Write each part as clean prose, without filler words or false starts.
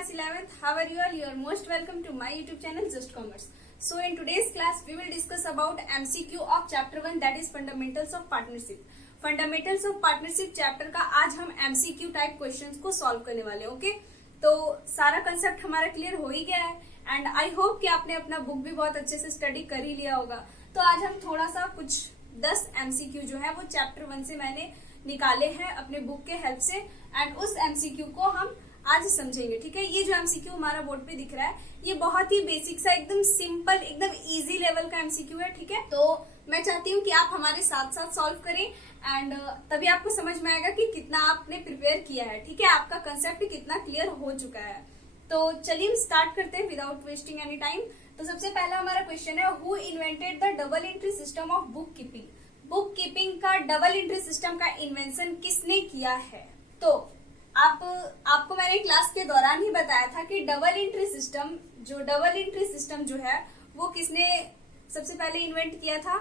class 11th. How are you all? You are most welcome to my YouTube channel Just Commerce. So in today's class we will discuss about MCQ of chapter 1, that is Fundamentals of Partnership. Fundamentals of Partnership chapter का आज हम MCQ type questions को solve करने वाले हैं. Okay, तो सारा concept हमारा क्लियर हो ही गया है एंड आई होप कि आपने अपना बुक भी बहुत अच्छे से स्टडी कर ही लिया होगा. तो आज हम थोड़ा सा कुछ 10 MCQ जो है वो चैप्टर 1 से मैंने निकाले हैं अपने बुक के हेल्प से एंड उस MCQ को हम आज समझेंगे. ठीक है, ये जो MCQ हमारा बोर्ड पे दिख रहा है ये बहुत ही बेसिक सा एकदम सिंपल एकदम इजी लेवल का MCQ है. ठीक है, तो मैं चाहती हूँ कि आप हमारे साथ साथ सॉल्व करें एंड तभी आपको समझ में आएगा कि कितना आपने प्रिपेयर किया है. ठीक है, आपका कंसेप्ट कितना क्लियर हो चुका है. तो चलिए हम स्टार्ट करते हैं विदाउट वेस्टिंग एनी टाइम. तो सबसे पहला हमारा क्वेश्चन है, who invented the double entry system of book keeping. Book keeping का डबल एंट्री सिस्टम का इन्वेंशन किसने किया है. तो आपको मैंने क्लास के दौरान ही बताया था कि डबल एंट्री सिस्टम जो है वो किसने सबसे पहले इन्वेंट किया था.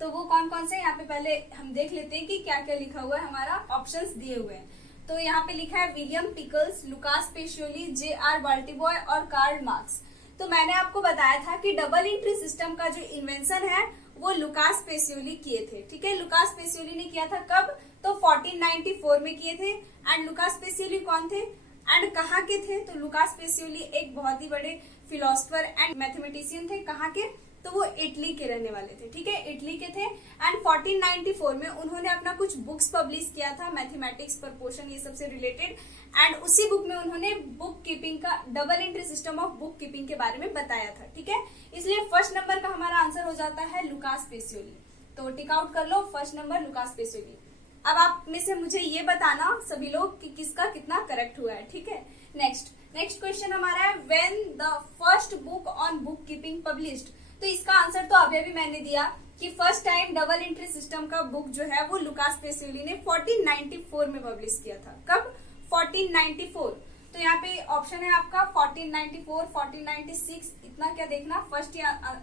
तो वो कौन कौन से, यहाँ पे पहले हम देख लेते हैं कि क्या क्या लिखा हुआ है. हमारा ऑप्शंस दिए हुए हैं. तो यहाँ पे लिखा है विलियम पिकल्स, लुकास पेशियोली, J.R. बाल्टीबॉय और कार्ल मार्क्स. तो मैंने आपको बताया था कि डबल एंट्री सिस्टम का जो इन्वेंशन है वो लुकास पेशियोली किए थे. ठीक है, लुकास पेशियोली ने किया था कब, तो 1494 में किए थे. एंड लुकास पेशियोली कौन थे एंड कहाँ के थे. तो लुकास पेशियोली एक बहुत ही बड़े फिलोसफर एंड मैथमेटिशियन थे. कहाँ के, तो वो इटली के रहने वाले थे. ठीक है, इटली के थे एंड 1494 में उन्होंने अपना कुछ बुक्स पब्लिश किया था, मैथमेटिक्स, प्रपोर्शन, ये सबसे रिलेटेड. एंड उसी बुक में उन्होंने बुक कीपिंग का double entry system of book keeping के बारे में बताया था. ठीक है, इसलिए फर्स्ट नंबर का हमारा आंसर हो जाता है लुकास पेशियोली. तो टिक आउट कर लो, फर्स्ट नंबर लुकास पेशियोली. अब आप में से मुझे ये बताना सभी लोग कि किसका कितना करेक्ट हुआ है. ठीक है, नेक्स्ट क्वेश्चन हमारा है, when the first book on book keeping published. तो इसका आंसर तो अभी मैंने दिया कि first time double entry system का बुक जो है वो लुकास पेशियोली ने 1494 में पब्लिश किया था. कब, 1494. तो यहाँ पे ऑप्शन है आपका 1494, 1496, इतना क्या देखना, फर्स्ट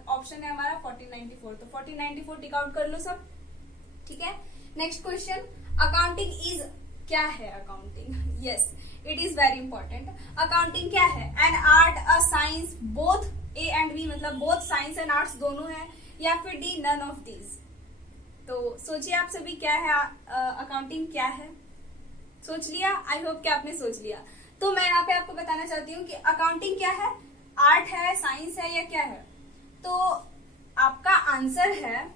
ऑप्शन है हमारा 1494. तो 1494 टिक आउट कर लो सब. ठीक है, नेक्स्ट क्वेश्चन, अकाउंटिंग इज क्या है. Accounting, yes, it is very important. Accounting क्या है, an art, a science, both A and B, मतलब बोथ साइंस एंड आर्ट्स दोनों है, या फिर डी नन ऑफ दीज. तो सोचिए आप सभी क्या है अकाउंटिंग क्या है. सोच लिया, आई होप कि आपने सोच लिया. तो मैं यहाँ पे आपको बताना चाहती हूँ कि अकाउंटिंग क्या है, आर्ट है, साइंस है, या क्या है. तो आपका आंसर है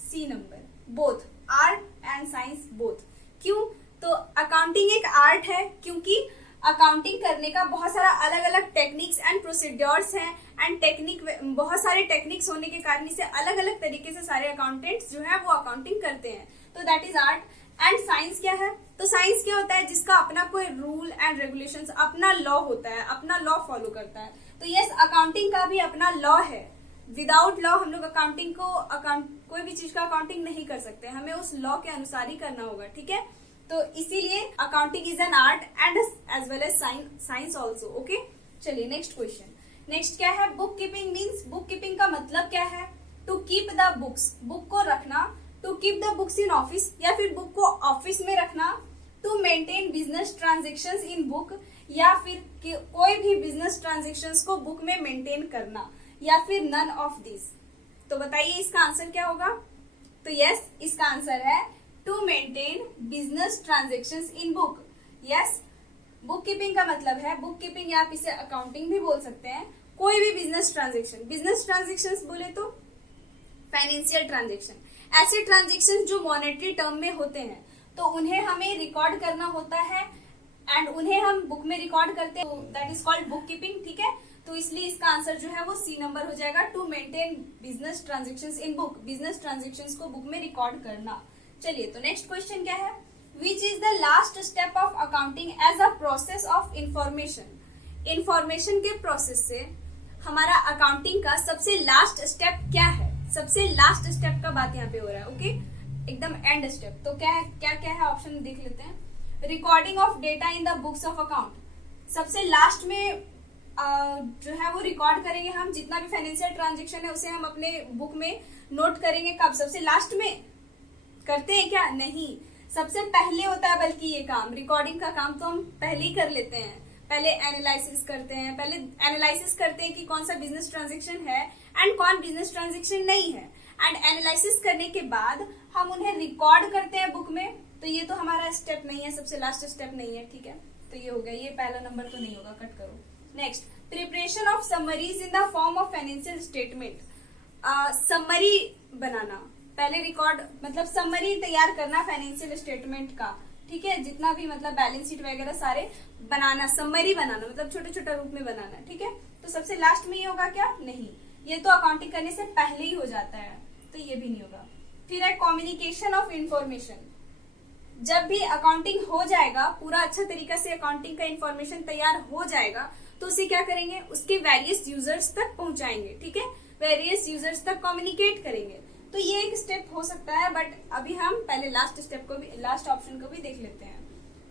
C number, both, art and science both. क्यों, तो अकाउंटिंग एक आर्ट है क्योंकि अकाउंटिंग करने का बहुत सारा अलग अलग टेक्निक्स एंड प्रोसीड्योर्स हैं एंड बहुत सारे टेक्निक्स होने के कारण से अलग अलग तरीके से सारे अकाउंटेंट्स जो है वो अकाउंटिंग करते हैं. तो that is art. And science क्या है, तो साइंस क्या होता है, जिसका अपना कोई रूल एंड रेगुलेशंस, अपना लॉ होता है, अपना लॉ फॉलो करता है. तो यस, अकाउंटिंग का भी अपना लॉ है. विदाउट लॉ हम लोग अकाउंटिंग को कोई भी चीज का अकाउंटिंग नहीं कर सकते, हमें उस लॉ के अनुसार ही करना होगा. ठीक है, तो इसीलिए accounting is an art and as well as science also. Okay, चलिए नेक्स्ट क्वेश्चन. नेक्स्ट क्या है, book keeping means, book keeping का मतलब क्या है, to keep the books, book को रखना, to keep the books in office, या फिर बुक को ऑफिस में रखना, to maintain business transactions in book, या फिर कोई भी बिजनेस ट्रांजेक्शंस को बुक में मेंटेन करना, या फिर नन ऑफ दिस. तो बताइए इसका आंसर क्या होगा. तो यस, इसका आंसर है to maintain business transactions in book. Yes, book keeping का मतलब है, बुक कीपिंग या आप इसे अकाउंटिंग भी बोल सकते हैं, कोई भी बिजनेस ट्रांजेक्शंस बोले तो फाइनेंशियल ट्रांजेक्शन, ऐसे ट्रांजेक्शन जो मॉनेटरी टर्म में होते हैं, तो उन्हें हमें रिकॉर्ड करना होता है एंड उन्हें हम बुक में रिकॉर्ड करते हैं. That is called book keeping. ठीक है, तो इसलिए इसका आंसर जो है वो सी नंबर हो जाएगा, to maintain business transactions in book, business transactions को बुक में रिकॉर्ड करना. चलिए, तो नेक्स्ट क्वेश्चन क्या है, which is the last step of accounting as a process of information. Information के प्रोसेस से हमारा अकाउंटिंग का सबसे लास्ट स्टेप क्या है. सबसे लास्ट स्टेप का बात यहाँ पे हो रहा है. ओके, एकदम एंड स्टेप. तो क्या है, क्या है ऑप्शन देख लेते हैं. Recording of data in the books of account, सबसे लास्ट में जो है वो रिकॉर्ड करेंगे हम, जितना भी फाइनेंशियल ट्रांजेक्शन है उसे हम अपने बुक में नोट करेंगे. कब, सबसे लास्ट में करते हैं क्या, नहीं, सबसे पहले होता है बल्कि ये काम, रिकॉर्डिंग का काम तो हम पहले ही कर लेते हैं. पहले एनालिसिस करते हैं, पहले एनालिसिस करते हैं कि कौन सा बिजनेस ट्रांजेक्शन है एंड कौन बिजनेस ट्रांजेक्शन नहीं है, एंड एनालिसिस करने के बाद हम उन्हें रिकॉर्ड करते हैं बुक में। तो ये तो हमारा स्टेप नहीं है, सबसे लास्ट स्टेप नहीं है, ठीक है। तो ये हो गया, ये पहला नंबर तो नहीं होगा, कट करो। Next, preparation of summaries in the form of financial statement. Summary बनाना, पहले रिकॉर्ड मतलब समरी तैयार करना फाइनेंशियल स्टेटमेंट का, ठीक है। जितना भी मतलब बैलेंस शीट वगैरह सारे बनाना, समरी बनाना मतलब छोटे छोटे रूप में बनाना, ठीक है। तो सबसे लास्ट में ये होगा क्या? नहीं, ये तो अकाउंटिंग करने से पहले ही हो जाता है, तो ये भी नहीं होगा। फिर है कम्युनिकेशन ऑफ इंफॉर्मेशन। जब भी अकाउंटिंग हो जाएगा, पूरा अच्छा तरीका से अकाउंटिंग का इंफॉर्मेशन तैयार हो जाएगा, तो उसे क्या करेंगे? उसके वेरियस यूजर्स तक पहुंचाएंगे, ठीक है। वेरियस यूजर्स तक कम्युनिकेट करेंगे। तो ये एक स्टेप हो सकता है, बट अभी हम पहले लास्ट स्टेप को भी, लास्ट ऑप्शन को भी देख लेते हैं।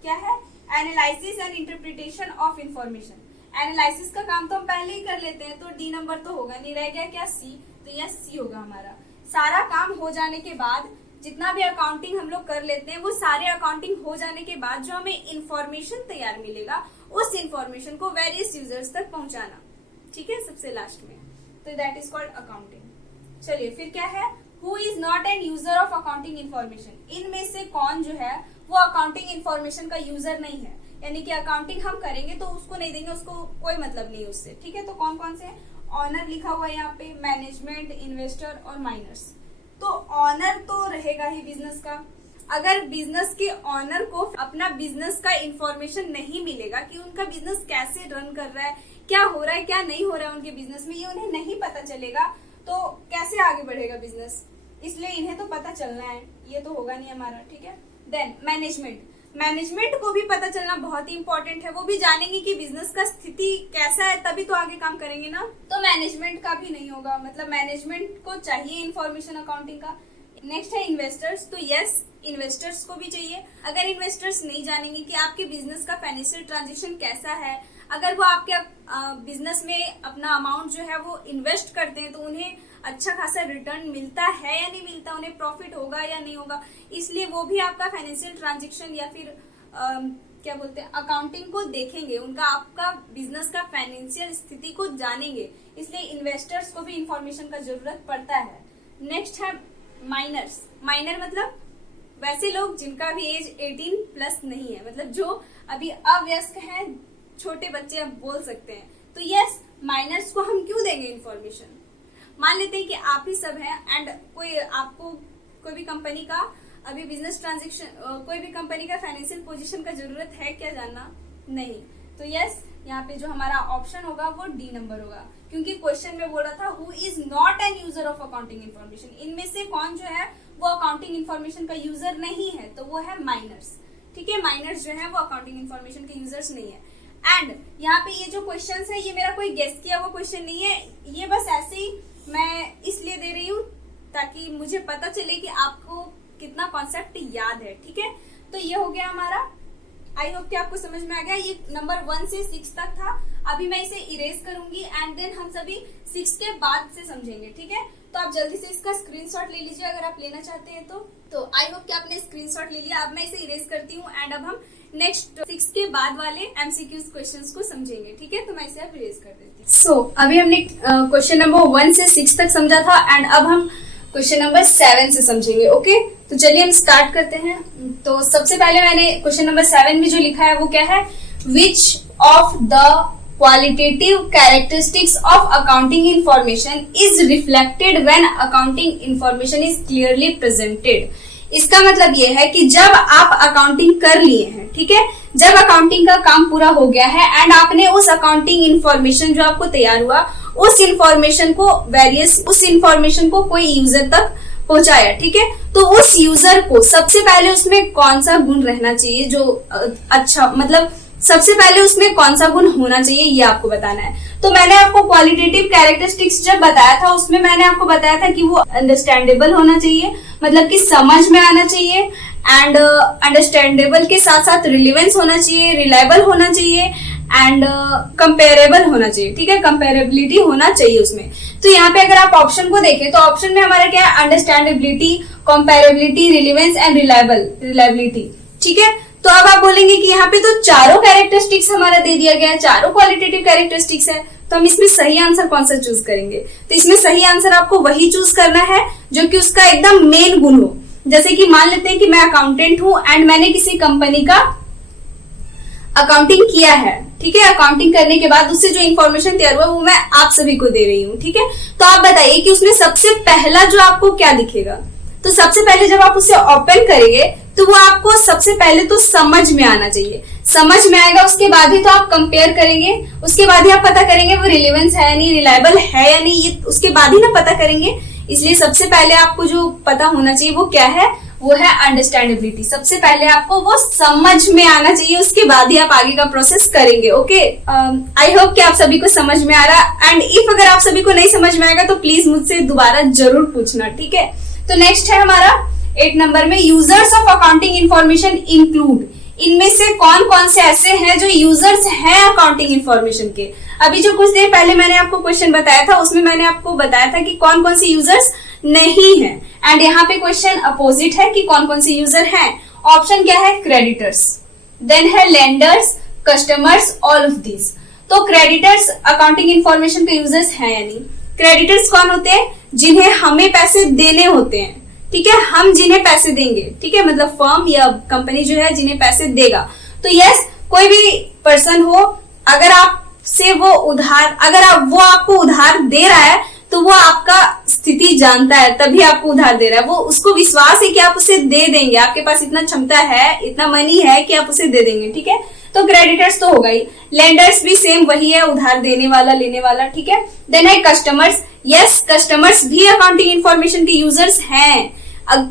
क्या है? Analysis and interpretation of information. Analysis का काम तो हम पहले ही कर लेते हैं, तो डी नंबर तो होगा नहीं, रह गया क्या? सी। तो यह सी होगा हमारा। सारा काम हो जाने के बाद, जितना भी अकाउंटिंग हम लोग कर लेते हैं, वो सारे अकाउंटिंग हो जाने के बाद जो हमें इंफॉर्मेशन तैयार मिलेगा, उस इंफॉर्मेशन को वेरियस यूजर्स तक पहुंचाना, ठीक है, सबसे लास्ट में। तो दैट इज कॉल्ड अकाउंटिंग। चलिए फिर क्या है? Who is not an user of accounting information. इनमें से कौन जो है वो अकाउंटिंग इन्फॉर्मेशन का यूजर नहीं है, यानी कि अकाउंटिंग हम करेंगे तो उसको नहीं देंगे, उसको कोई मतलब नहीं उससे, ठीक है। तो कौन कौन से? ऑनर लिखा हुआ है यहाँ पे, मैनेजमेंट, इन्वेस्टर और माइनर्स। तो ऑनर तो रहेगा ही बिजनेस का। अगर बिजनेस के ऑनर को अपना बिजनेस का इंफॉर्मेशन नहीं मिलेगा कि उनका बिजनेस कैसे रन कर रहा है, क्या हो रहा है, क्या नहीं हो रहा है उनके बिजनेस में, ये उन्हें नहीं पता चलेगा, तो कैसे आगे बढ़ेगा बिजनेस? इसलिए इन्हें तो पता चलना है, ये तो होगा नहीं हमारा, ठीक है। Then management. मैनेजमेंट को भी पता चलना बहुत ही इंपॉर्टेंट है, वो भी जानेंगे कि बिजनेस का स्थिति कैसा है, तभी तो आगे काम करेंगे ना। तो मैनेजमेंट का भी नहीं होगा, मतलब मैनेजमेंट को चाहिए इंफॉर्मेशन अकाउंटिंग का। नेक्स्ट है इन्वेस्टर्स। तो यस, इन्वेस्टर्स को भी चाहिए। अगर इन्वेस्टर्स नहीं जानेंगे कि आपके बिजनेस का फाइनेंशियल ट्रांजेक्शन कैसा है, अगर वो आपके बिजनेस में अपना अमाउंट जो है वो इन्वेस्ट करते हैं, तो उन्हें अच्छा खासा रिटर्न मिलता है या नहीं मिलता, उन्हें प्रॉफिट होगा या नहीं होगा, इसलिए वो भी आपका फाइनेंशियल ट्रांजेक्शन या फिर क्या बोलते हैं, अकाउंटिंग को देखेंगे, उनका आपका बिजनेस का फाइनेंशियल स्थिति को जानेंगे, इसलिए इन्वेस्टर्स को भी इंफॉर्मेशन का जरूरत पड़ता है। नेक्स्ट है माइनर्स। माइनर मतलब वैसे लोग जिनका भी एज 18 प्लस नहीं है, मतलब जो अभी अवयस्क हैं, छोटे बच्चे हम बोल सकते हैं। तो यस, माइनर्स को हम क्यों देंगे इंफॉर्मेशन? मान लेते हैं कि आप ही सब हैं एंड कोई आपको कोई भी कंपनी का अभी बिजनेस ट्रांजेक्शन, कोई भी कंपनी का फाइनेंशियल पोजीशन का जरूरत है क्या जानना? नहीं। तो यस, यहाँ पे जो हमारा ऑप्शन होगा वो डी नंबर होगा, क्योंकि क्वेश्चन में बोला था who is not an user of accounting information. इनमें से कौन जो है वो अकाउंटिंग इन्फॉर्मेशन का यूजर नहीं है, तो वो है माइनर्स, ठीक है। माइनर्स जो है वो अकाउंटिंग इन्फॉर्मेशन के यूजर्स नहीं है। एंड यहाँ पे ये जो क्वेश्चन है, ये मेरा कोई गेस किया हुआ क्वेश्चन नहीं है, ये बस ऐसे ही मैं इसलिए दे रही हूँ ताकि मुझे पता चले कि आपको कितना कॉन्सेप्ट याद है, ठीक है। तो ये हो गया हमारा। आई होप कि आपको समझ में आ गया। ये नंबर 1 से 6 तक था। अभी मैं इसे इरेज करूंगी एंड देन हम सभी 6 के बाद से समझेंगे, ठीक है। तो आप जल्दी से इसका स्क्रीनशॉट ले लीजिए अगर आप लेना चाहते हैं तो आई होप कि आपने स्क्रीनशॉट ले लिया। अब मैं इसे इरेज करती हूँ एंड अब हम नेक्स्ट 6 के बाद वाले एमसीक्यूज क्वेश्चंस को समझेंगे, ठीक है। तो मैं इसे अब इरेज कर देती हूँ। सो अभी हमने क्वेश्चन नंबर 1 से 6 तक समझा था एंड अब हम क्वेश्चन नंबर 7 से समझेंगे, ओके। तो चलिए हम स्टार्ट करते हैं। तो सबसे पहले मैंने क्वेश्चन नंबर 7 में जो लिखा है वो क्या है? Which of the qualitative characteristics of accounting information is reflected when accounting information is clearly presented. इसका मतलब ये है कि जब आप अकाउंटिंग कर लिए हैं, ठीक है, जब अकाउंटिंग का काम पूरा हो गया है एंड आपने उस अकाउंटिंग इंफॉर्मेशन जो आपको तैयार हुआ, उस इंफॉर्मेशन को कोई यूजर तक पहुंचाया, ठीक है। तो उस यूजर को सबसे पहले उसमें कौन सा गुण रहना चाहिए जो अच्छा, मतलब सबसे पहले उसमें कौन सा गुण होना चाहिए ये आपको बताना है। तो मैंने आपको क्वालिटेटिव कैरेक्टरिस्टिक्स जब बताया था उसमें मैंने आपको बताया था कि वो अंडरस्टैंडेबल होना चाहिए, मतलब कि समझ में आना चाहिए, एंड अंडरस्टैंडेबल के साथ साथ रिलेवेंस होना चाहिए, रिलायबल होना चाहिए एंड कंपेरेबल होना चाहिए, ठीक है, कंपेरेबिलिटी होना चाहिए उसमें। तो यहाँ पे अगर आप ऑप्शन को देखें तो ऑप्शन में हमारा क्या है? Understandability, comparability, relevance and reliability, ठीक है। तो अब आप बोलेंगे कि यहाँ पे तो चारों कैरेक्टरिस्टिक्स हमारा दे दिया गया है, चारों क्वालिटेटिव कैरेक्टरिस्टिक्स है, तो हम इसमें सही आंसर कौन सा चूज करेंगे? तो इसमें सही आंसर आपको वही चूज करना है जो कि उसका एकदम मेन गुण हो। जैसे कि मान लेते हैं कि मैं अकाउंटेंट हूं एंड मैंने किसी कंपनी का अकाउंटिंग किया है, ठीक है। अकाउंटिंग करने के बाद उससे जो इन्फॉर्मेशन तैयार हुआ वो मैं आप सभी को दे रही हूँ, ठीक है। तो आप बताइए कि उसमें सबसे पहला जो आपको क्या दिखेगा? तो सबसे पहले जब आप उसे ओपन करेंगे तो वो आपको सबसे पहले तो समझ में आना चाहिए। समझ में आएगा, उसके बाद ही तो आप कंपेयर करेंगे, उसके बाद ही आप पता करेंगे वो रिलेवेंस है या नहीं, रिलायबल है या नहीं, ये उसके बाद ही ना पता करेंगे। इसलिए सबसे पहले आपको जो पता होना चाहिए वो क्या है? वो है अंडरस्टैंडेबिलिटी। सबसे पहले आपको वो समझ में आना चाहिए, उसके बाद ही आप आगे का प्रोसेस करेंगे। ओके, आई होप कि आप सभी को समझ में आ रहा। एंड इफ अगर आप सभी को नहीं समझ में आएगा तो प्लीज मुझसे दोबारा जरूर पूछना, ठीक है। तो नेक्स्ट है हमारा 8 नंबर में, users of accounting information include. इनमें से कौन कौन से ऐसे हैं जो यूजर्स हैं अकाउंटिंग इंफॉर्मेशन के? अभी जो कुछ देर पहले मैंने आपको क्वेश्चन बताया था उसमें मैंने आपको बताया था कि कौन कौन से यूजर्स नहीं है, एंड यहाँ पे क्वेश्चन अपोजिट है कि कौन कौन से यूजर हैं। ऑप्शन क्या है? क्रेडिटर्स, देन है lenders, customers, all of this. तो क्रेडिटर्स अकाउंटिंग इंफॉर्मेशन के यूजर्स हैं या नहीं? क्रेडिटर्स कौन होते हैं? जिन्हें हमें पैसे देने होते हैं, ठीक है, हम जिन्हें पैसे देंगे, ठीक है, मतलब फर्म या कंपनी जो है जिन्हें पैसे देगा। तो यस, कोई भी पर्सन हो, अगर आपसे वो उधार, अगर वो आपको उधार दे रहा है तो वो आपका स्थिति जानता है तभी आपको उधार दे रहा है। वो उसको विश्वास है कि आप उसे दे देंगे, आपके पास इतना क्षमता है, इतना मनी है कि आप उसे दे देंगे, ठीक है। तो क्रेडिटर्स तो होगा ही। लेंडर्स भी सेम वही है, उधार देने वाला, लेने वाला, ठीक है। देन है कस्टमर्स। यस, कस्टमर्स भी अकाउंटिंग इंफॉर्मेशन के यूजर्स हैं।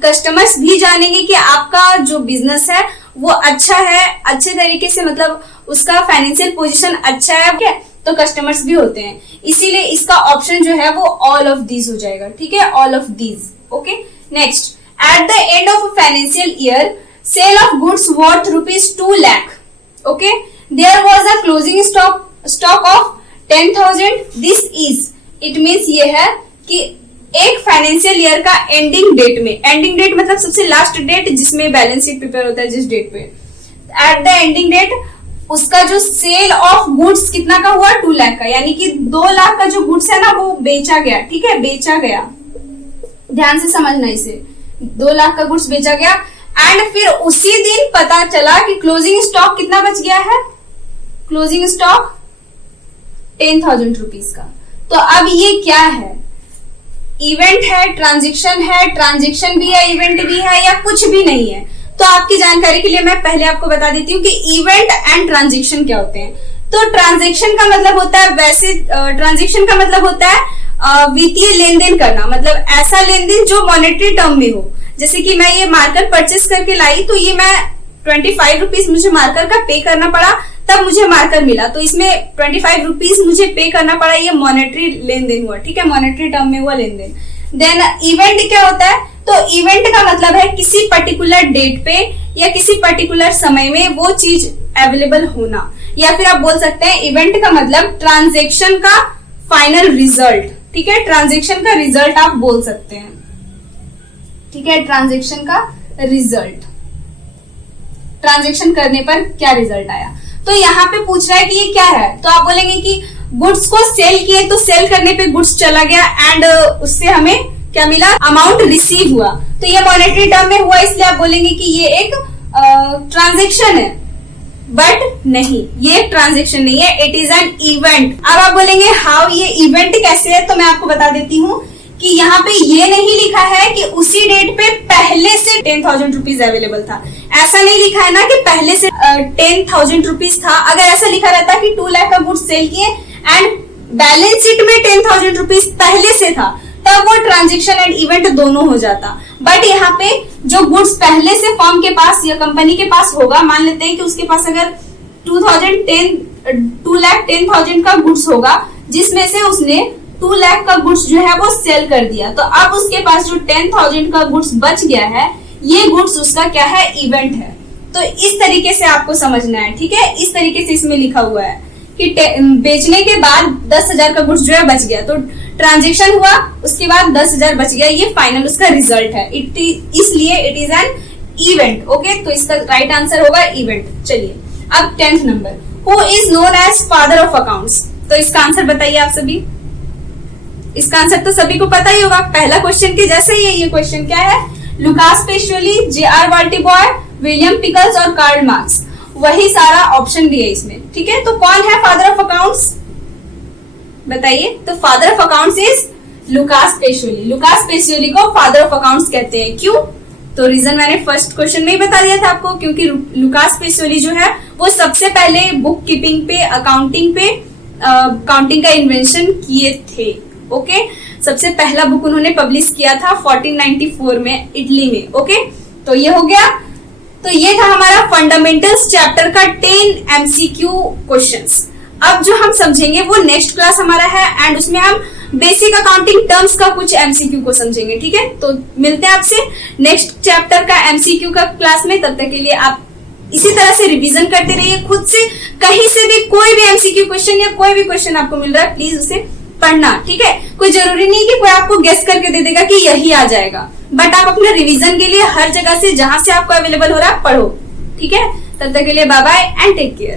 कस्टमर्स भी जानेंगे कि आपका जो बिजनेस है वो अच्छा है, अच्छे तरीके से, मतलब उसका फाइनेंशियल पोजीशन अच्छा है, ठीक है। तो कस्टमर्स भी होते हैं, इसीलिए इसका ऑप्शन जो है वो ऑल ऑफ दीज हो जाएगा, ठीक है, all of these. Okay, next, at the end of financial year sale of goods worth ₹2 lakh. Okay, there was a closing stock of 10,000। This is, it means ये है कि एक फाइनेंशियल ईयर का ending date में, एंडिंग डेट मतलब सबसे last date जिसमें balance sheet prepare होता है, जिस डेट पे, एट द एंडिंग डेट उसका जो सेल ऑफ गुड्स कितना का हुआ? 2 लाख का, यानी कि 2 लाख का जो गुड्स है ना वो बेचा गया, ठीक है, बेचा गया। ध्यान से समझना इसे, 2 लाख का गुड्स बेचा गया। एंड फिर उसी दिन पता चला कि क्लोजिंग स्टॉक कितना बच गया है? क्लोजिंग स्टॉक 10,000 रुपीज का। तो अब ये क्या है? इवेंट है, ट्रांजेक्शन भी है, इवेंट भी है, या कुछ भी नहीं है? तो आपकी जानकारी के लिए मैं पहले आपको बता देती हूँ कि इवेंट एंड ट्रांजेक्शन क्या होते हैं। तो ट्रांजेक्शन का मतलब होता है, वैसे ट्रांजेक्शन का मतलब होता है वित्तीय लेन देन करना, मतलब ऐसा लेन देन जो मॉनेटरी टर्म में हो। जैसे कि मैं ये मार्कर परचेस करके लाई, तो ये मैं 25 रुपीज मुझे मार्कर का पे करना पड़ा, तब मुझे मार्कर मिला, तो इसमें 25 रुपीज मुझे पे करना पड़ा, ये मॉनेटरी लेन देन हुआ, ठीक है, मॉनेटरी टर्म में हुआ लेन देन। देन इवेंट क्या होता है? तो इवेंट का मतलब है किसी पर्टिकुलर डेट पे या किसी पर्टिकुलर समय में वो चीज अवेलेबल होना, या फिर आप बोल सकते हैं इवेंट का मतलब ट्रांजैक्शन का फाइनल रिजल्ट, ठीक है, ट्रांजैक्शन का रिजल्ट आप बोल सकते हैं, ठीक है, ट्रांजैक्शन का रिजल्ट, ट्रांजैक्शन करने पर क्या रिजल्ट आया। तो यहाँ पे पूछ रहा है कि ये क्या है, तो आप बोलेंगे कि गुड्स को सेल किए, तो सेल करने पे गुड्स चला गया एंड उससे हमें क्या मिला? अमाउंट रिसीव हुआ, तो ये मॉनेटरी टर्म में हुआ, इसलिए आप बोलेंगे कि ये एक ट्रांजैक्शन है। बट नहीं, ये ट्रांजैक्शन नहीं है, इट इज एन इवेंट। अब आप बोलेंगे हाउ, ये इवेंट कैसे है? तो मैं आपको बता देती हूँ कि यहाँ पे ये नहीं लिखा है कि उसी डेट पे पहले से 10,000 रुपीज अवेलेबल था, ऐसा नहीं लिखा है ना कि पहले से 10,000 रुपीज था। अगर ऐसा लिखा रहता कि 2 लाख का गुड्स सेल किए एंड बैलेंस शीट में 10,000 रुपीज पहले से था, तब वो ट्रांजैक्शन एंड इवेंट दोनों हो जाता। बट यहाँ पे जो गुड्स पहले से फर्म के पास या कंपनी के पास होगा, मान लेते हैं कि उसके पास अगर 2,10,000 का गुड्स होगा, जिसमें से उसने 2 लाख का गुड्स जो है वो सेल कर दिया, तो अब उसके पास जो 10,000 का गुड्स बच गया है, ये गुड्स उसका क्या है? इवेंट है। तो इस तरीके से आपको समझना है, ठीक है, इस तरीके से इसमें लिखा हुआ है कि बेचने के बाद 10,000 का गुड्स जो है बच गया, तो ट्रांजैक्शन हुआ, उसके बाद 10,000 बच गया, ये फाइनल उसका रिजल्ट है, इसलिए it is an event. Okay, तो इसका राइट आंसर होगा इवेंट। चलिए अब 10th number, who is known as father of accounts. तो इसका आंसर बताइए आप सभी। इसका आंसर तो सभी को पता ही होगा, पहला क्वेश्चन के जैसे ही है ये क्वेश्चन। क्या है? Lucas Pacioli, J.R. Baltimore, William Pickles और कार्ल मार्क्स। वही सारा ऑप्शन दिए इसमें, ठीक है। तो कौन है फादर ऑफ अकाउंट्स बताइए। तो father of accounts is Lucas Pacioli. Lucas Pacioli को फादर ऑफ अकाउंट्स कहते हैं। क्यों? तो रीजन मैंने फर्स्ट क्वेश्चन में ही बता दिया था आपको, क्योंकि लुकास पेशोली जो है वो सबसे पहले बुक कीपिंग पे, अकाउंटिंग का इन्वेंशन किए थे। ओके, सबसे पहला बुक उन्होंने पब्लिश किया था 1494 में इटली में। ओके, तो ये हो गया। तो ये था हमारा फंडामेंटल्स चैप्टर का 10 MCQ क्वेश्चंस। अब जो हम समझेंगे वो नेक्स्ट क्लास हमारा है, एंड उसमें हम बेसिक अकाउंटिंग टर्म्स का कुछ MCQ को समझेंगे, ठीक है। तो मिलते हैं आपसे नेक्स्ट चैप्टर का MCQ का क्लास में। तब तक के लिए आप इसी तरह से रिवीजन करते रहिए खुद से। कहीं से भी कोई भी MCQ क्वेश्चन या कोई भी क्वेश्चन आपको मिल रहा है, प्लीज उसे पढ़ना, ठीक है। कोई जरूरी नहीं कि कोई आपको गेस करके दे देगा कि यही आ जाएगा, बट आप अपने रिवीजन के लिए हर जगह से, जहां से आपको अवेलेबल हो रहा है, पढ़ो, ठीक है। तब तक के लिए bye bye and take care.